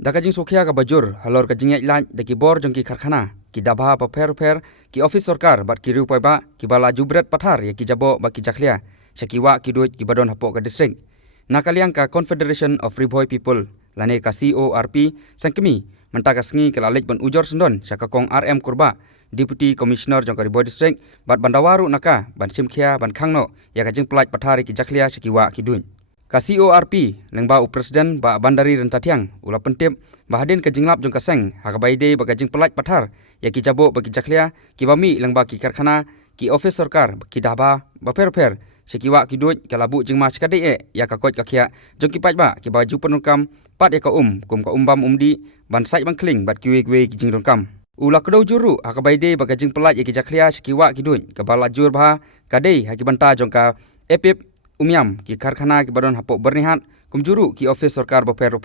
Daka jing sokhia ka bajur halor ka jingya ilan daki bor jong ki karkhana ki dabha pa pher ki office sarkar bat ki rupai ba ki bala jubret pathar ya ki jabo ba ki jakhlia shakiwa ki duit ki badon hapo ka district nakaliang ka Confederation of Riboy People lane ka CORP sangkemi menta ka sngi ka lalik ban ujor sendon syakakong RM kurba Deputy Commissioner jong ka Riboy district bat bandawaru naka ban simkhia ban khangno ya ka jing plaj pathar ki jakhlia shakiwa ki duit ka CORP lengba Presiden ba bandari rentatiang ula pentip bahadin ke jinglap jong kaseng hakabaide ba jing pelaj pathar ya ki jabo ba ki jakhlia ki bami lengba ki karkhana ki office sarkar ki daba ba pher sekiwa ki duit ka labu jing mas kadai ya ka kot ka khia jong ki paj ba ki baju penungkam pat ya ka kum ka umbam umdi ban sai bang kling bat ki we ki jing rongkam ula kedau juru hakabaide ba jing pelaj ya ki jakhlia sekiwa ki duit ka bala jur ba kadai haki banta jong ka epip Umiam ki karkhana ki badon hapok bernihat kumjuru ki office sarkar boper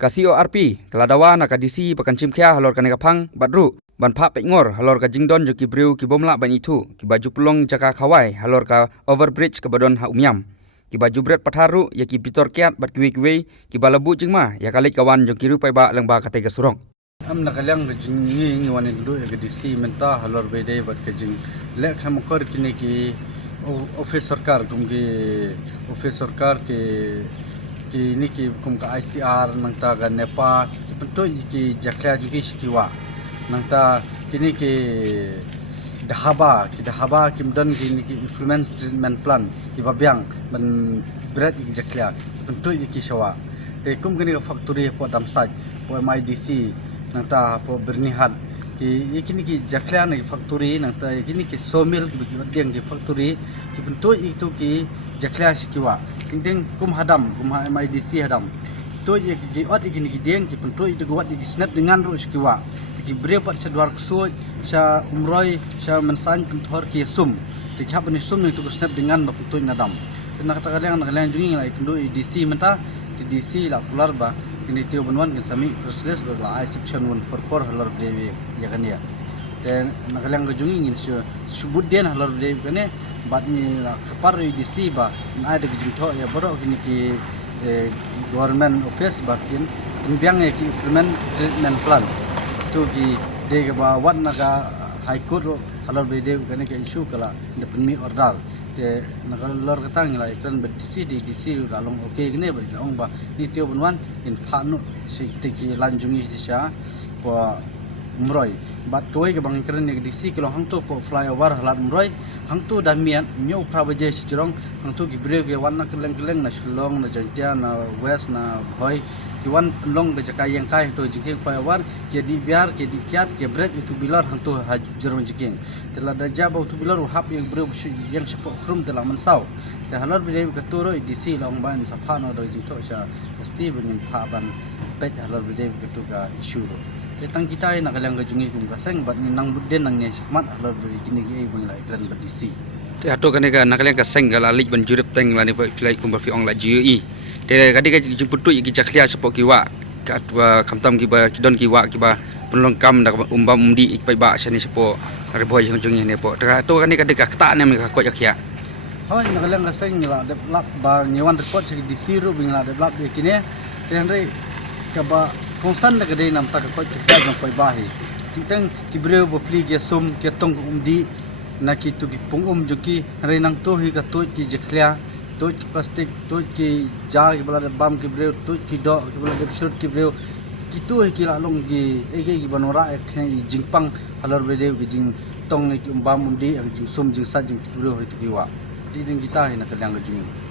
ka CORP keladawa na ka DC pakan chimkhia halor ka negapang badru ban pha pengor halor ka jingdon jo ki breu ki bomla ban itu ki baju pulong jaka khawai halor ka overbridge ka badon ha umiam ki baju bret patharu ya ki pitor kiat bat kiwe ki balabu jingma ya kalik kawan jo ki rupai ba lengba ka tega surong am nakalyang ka jingi ngwan indu ya ka DC menta halor bede bat ka jing le kham kor kini ki office sarkar kumki office sarkar ki ni ki kumka ICR nangta ga nepa ki pento ki jakhya jugi sikiwa nangta kini ki dahaba kimdan ki ni ki influence treatment plan ki babyang ban berat ki jakhya ki pento ki shawa te kum kini factory po damsaj po MIDC nangta po bernihat ki ikini ki jakhlia na factory nang ta ikini ki sawmill ki odeng ki factory ki bentuk itu ki jakhlia sikiwa tingting kum MIDC hadam to ki od ikini ki deng ki bentuk itu wat ki snap dengan ru sikiwa ki bre pat sedwar ksoj sha umroi sha mensan penthor ki sum ti khap ni sum itu ko snap dengan ba bentuk nadam nak ta kadang jungi la ikindu DC menta ti DC la kular ba ini tio benwan kan sami proses berla section 144 halor brevi ya kan ya dan nakalang gajungi ngin subut den halor brevi kan bat ni kapar DC ba ada gejunto ya borok kini ki government office bakin pembiang ya ki implement treatment plan tu ki de ba wat naga high court halor brevi kan ke issue kala dependmi order te nakalor katang la ikran berdisi di DC lalong okey gene bari laong ba ni tio bunwan in phanu sikte ki lanjungi disya po umroi bat koi ke bang ikran ni DC kilo hang to po flyover halat umroi hang to damian nyo prabaje sijrong hang to gibre ke wan na keleng na shulong na jantia na west na bhoi ki wan long ke jakai yang kai to jingke flyover ke di biar ke di kiat ke bread itu bilar hang to jerong jingking telah da jaba itu bilar hap yang bre yang sepok krum telah mensau te halor bide ke turo DC long ban sapano do jito sha SP benin phaban pet halor bide ke tu ka issue tang kita nak kalang gajungi kum kaseng bat ni nang budden nang ne sikmat halor bide kini gi bang la ikran berdisi te ato kane ka nakalang ka seng ka lalik ban jurep teng la ni plai kum ba fi ong la GUE te kadi ka jimputu ki jakhlia sepok ki wa ka kamtam ki ba kidon ki wa ki ba penlongkam dak umbam umdi ikpai ba sani sepo Riboy jungi ne po ta to kane ka ta ne ka ko jakhia hoi nakalang ka seng la develop ba nyewan report si DC ru bing la develop kini te henry ka ba konsan na gede nam ta ko kya jong koi bahi tintang kibreu bo pli ge sum ke tong umdi na ki tu ki pungum juki renang to hi ka to ki jekhlia to ki plastic to ki ja ki bala bam kibreu to ki do ki bala short kibreu ki to hi ki la long gi ege ki banora ek jingpang halor bede ki jing tong ki umbam umdi ak jing sum jing sa jing kibreu hi tu ki wa ti ding kita hi na kalang jungi